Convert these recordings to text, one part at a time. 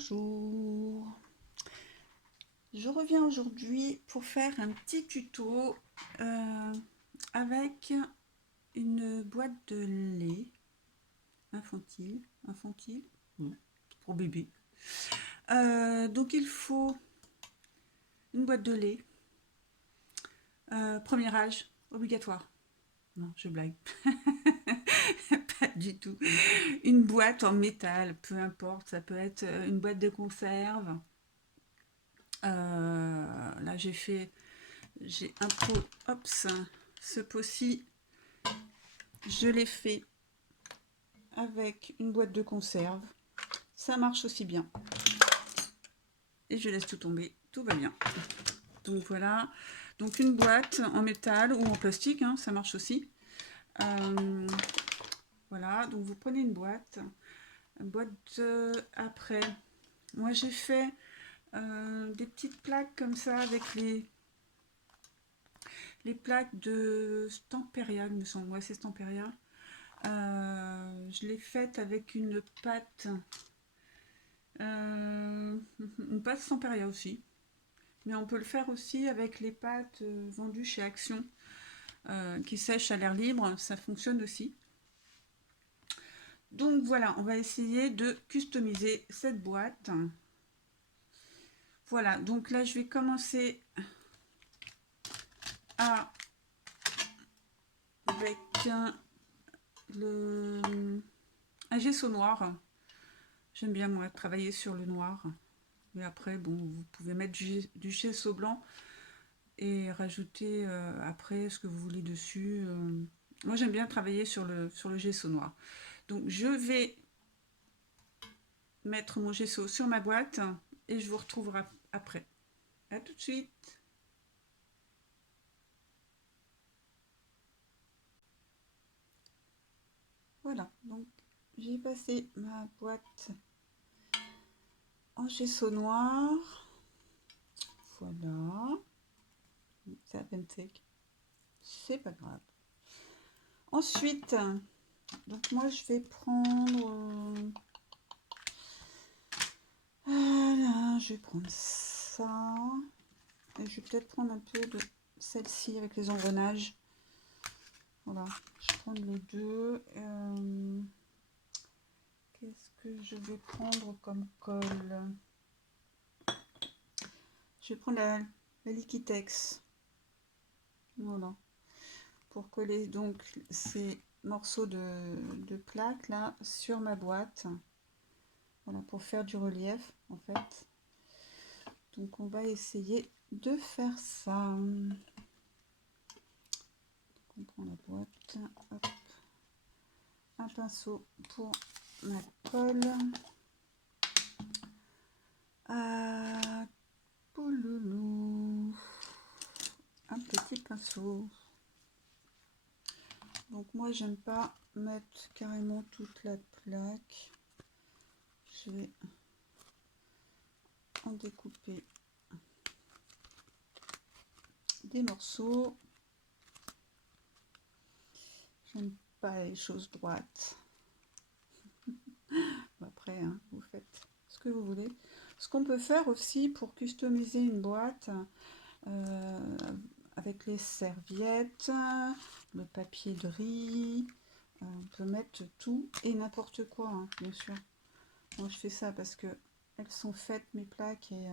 Bonjour, je reviens aujourd'hui pour faire un petit tuto avec une boîte de lait infantile, oui, pour bébé. Donc il faut une boîte de lait, premier âge, obligatoire. Non, je blague. Pas du tout. Une boîte en métal, peu importe, ça peut être une boîte de conserve. Là j'ai un pot, hop, ce pot-ci, je l'ai fait avec une boîte de conserve, ça marche aussi bien. Et je laisse tout tomber, tout va bien. Donc voilà, donc une boîte en métal ou en plastique, hein, ça marche aussi. Voilà, donc vous prenez une boîte après. Moi j'ai fait des petites plaques comme ça avec les plaques de Stamperia, il me semble. Ouais, c'est Stamperia. Je l'ai faite avec une pâte Stamperia aussi, mais on peut le faire aussi avec les pâtes vendues chez Action qui sèchent à l'air libre, ça fonctionne aussi. Donc voilà, on va essayer de customiser cette boîte. Voilà, donc là je vais commencer avec un gesso noir. J'aime bien moi travailler sur le noir. Mais après, bon, vous pouvez mettre du gesso blanc et rajouter après ce que vous voulez dessus. Moi, j'aime bien travailler sur le gesso noir. Donc, je vais mettre mon gesso sur ma boîte et je vous retrouverai après. À tout de suite. Voilà, donc j'ai passé ma boîte en gesso noir. Voilà. C'est à peine sec. C'est pas grave. Ensuite, donc moi je vais prendre... Voilà, je vais prendre ça. Et je vais peut-être prendre un peu de celle-ci avec les engrenages. Voilà, je vais prendre les deux. Qu'est-ce que je vais prendre comme colle? Je vais prendre la Liquitex. Voilà. Pour coller donc ces morceaux de plaques là sur ma boîte. Voilà, pour faire du relief en fait. Donc on va essayer de faire ça. On prend la boîte, hop. Un pinceau pour ma colle. Pouloulou. Un petit pinceau. Donc moi j'aime pas mettre carrément toute la plaque. Je vais en découper des morceaux. J'aime pas les choses droites. Après, hein, vous faites ce que vous voulez. Ce qu'on peut faire aussi pour customiser une boîte avec les serviettes, le papier de riz, on peut mettre tout et n'importe quoi, hein, bien sûr. Moi je fais ça parce que elles sont faites mes plaques et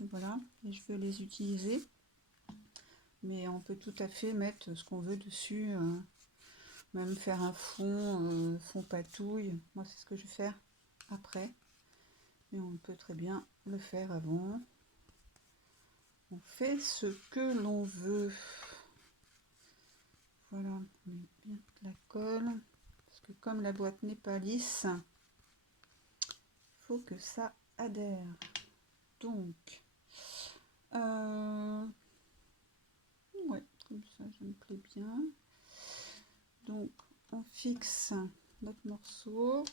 voilà, et je veux les utiliser. Mais on peut tout à fait mettre ce qu'on veut dessus, même faire un fond, fond patouille. Moi c'est ce que je vais faire après. Mais on peut très bien le faire avant. On fait ce que l'on veut. Voilà, on met bien de la colle. Parce que comme la boîte n'est pas lisse, il faut que ça adhère. Donc, ouais, comme ça, je me plais bien. Donc, on fixe notre morceau.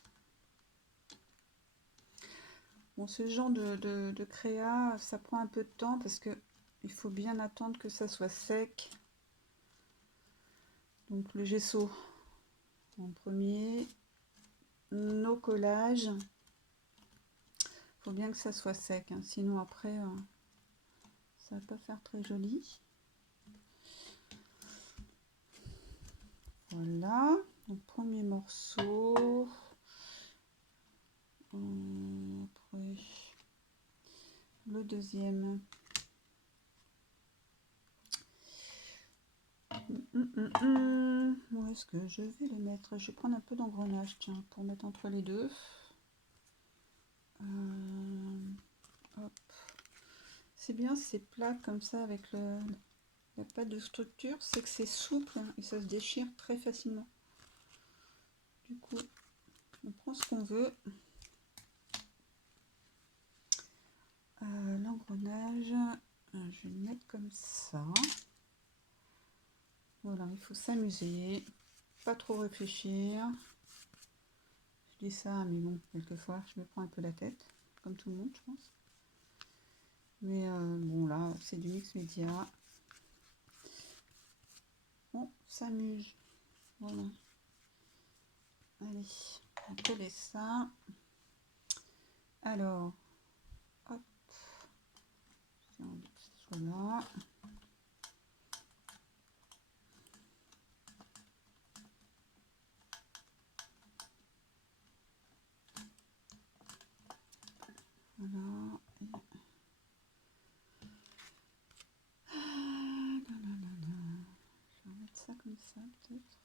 Bon, ce genre de créa, ça prend un peu de temps parce que il faut bien attendre que ça soit sec. Donc, le gesso en premier, nos collages. Faut bien que ça soit sec, hein, sinon après ça va pas faire très joli. Voilà, donc premier morceau. Après le deuxième. Où est-ce que je vais le mettre? Je vais prendre un peu d'engrenage, tiens, pour mettre entre les deux. Hop. C'est bien ces plats comme ça avec la pâte de structure, c'est que c'est souple et ça se déchire très facilement. Du coup, on prend ce qu'on veut. L'engrenage, je vais le mettre comme ça. Voilà, il faut s'amuser, pas trop réfléchir. Je dis ça, mais bon, quelquefois, je me prends un peu la tête, comme tout le monde, je pense. Mais bon, là, c'est du mix média. On s'amuse. Voilà. Allez, on va coller ça. Alors, hop. J'ai envie que ce soit là. Voilà. Je vais mettre ça comme ça, peut-être.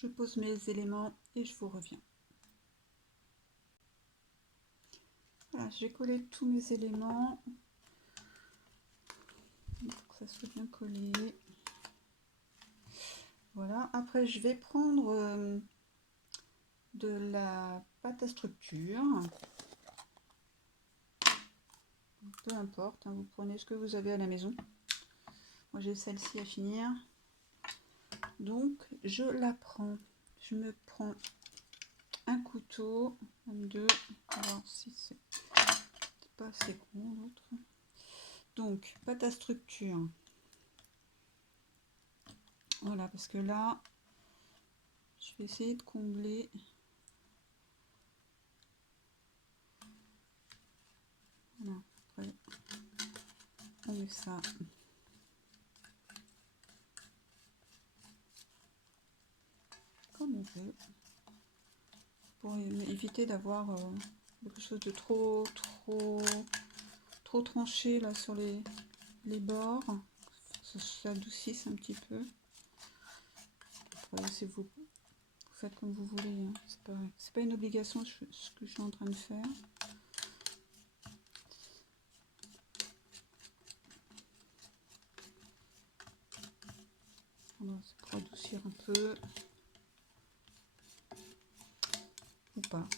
Je pose mes éléments et je vous reviens. Voilà, j'ai collé tous mes éléments. Il faut que ça soit bien collé. Voilà, après je vais prendre de la pâte à structure. Peu importe, hein, vous prenez ce que vous avez à la maison. Moi j'ai celle-ci à finir. Donc je la prends. Je me prends un couteau, même deux. On va voir si c'est pas assez gros l'autre. Donc pâte à structure. Voilà, parce que là, je vais essayer de combler. Voilà, après, on met ça. Comme on veut. Pour éviter d'avoir quelque chose de trop tranché là sur les bords. Ça s'adoucisse un petit peu. Après, c'est vous. Vous faites comme vous voulez. Hein. C'est pas une obligation ce que je suis en train de faire. Voilà, c'est pour adoucir un peu. Ou pas.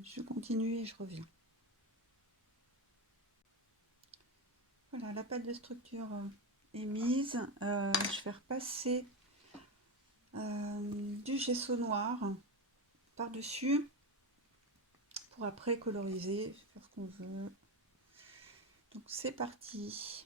Je continue et je reviens. Voilà, la pâte de structure est mise. Je vais repasser du gesso noir par-dessus pour après coloriser, faire ce qu'on veut. Donc c'est parti.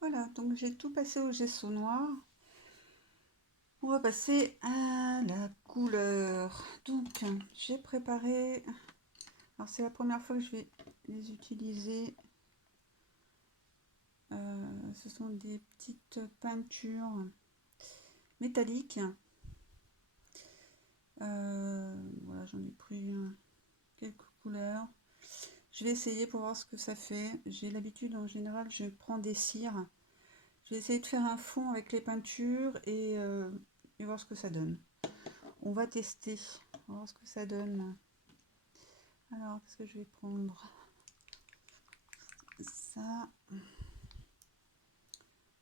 Voilà, donc j'ai tout passé au gesso noir. On va passer à la couleur. Donc j'ai préparé, alors c'est la première fois que je vais les utiliser. Ce sont des petites peintures métalliques. Voilà, j'en ai pris quelques couleurs. Je vais essayer pour voir ce que ça fait. J'ai l'habitude, en général, je prends des cires. Je vais essayer de faire un fond avec les peintures et voir ce que ça donne. On va tester, on va voir ce que ça donne Alors, qu'est-ce que je vais prendre? Ça.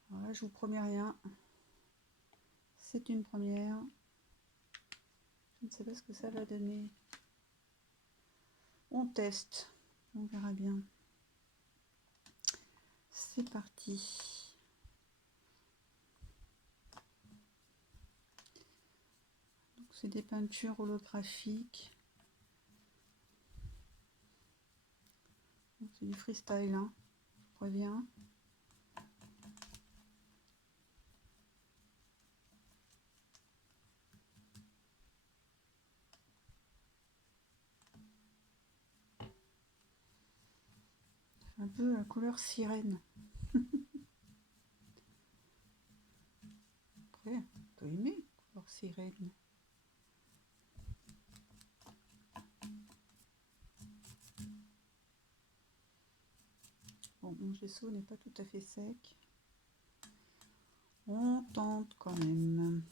Voilà, je vous promets rien. C'est une première. Je ne sais pas ce que ça va donner. On teste. On verra bien. C'est parti. C'est des peintures holographiques. C'est du freestyle, hein, je préviens. Un peu la couleur sirène. Après, on peut aimer couleur sirène. Bon, mon gesso n'est pas tout à fait sec. On tente quand même.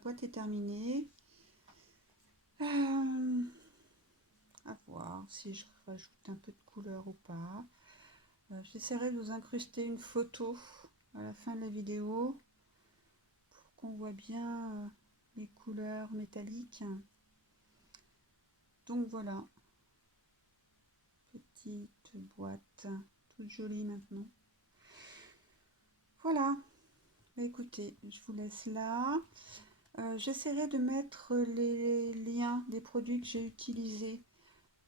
boîte est terminée. À voir si je rajoute un peu de couleur ou pas. J'essaierai de vous incruster une photo à la fin de la vidéo pour qu'on voit bien les couleurs métalliques. Donc voilà, petite boîte toute jolie maintenant. Voilà, bah, écoutez, je vous laisse là. J'essaierai de mettre les liens des produits que j'ai utilisés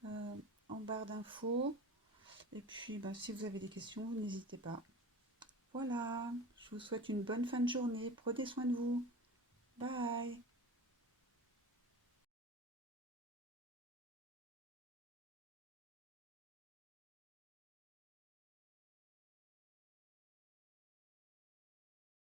en barre d'infos. Et puis, bah, si vous avez des questions, n'hésitez pas. Voilà, je vous souhaite une bonne fin de journée. Prenez soin de vous. Bye.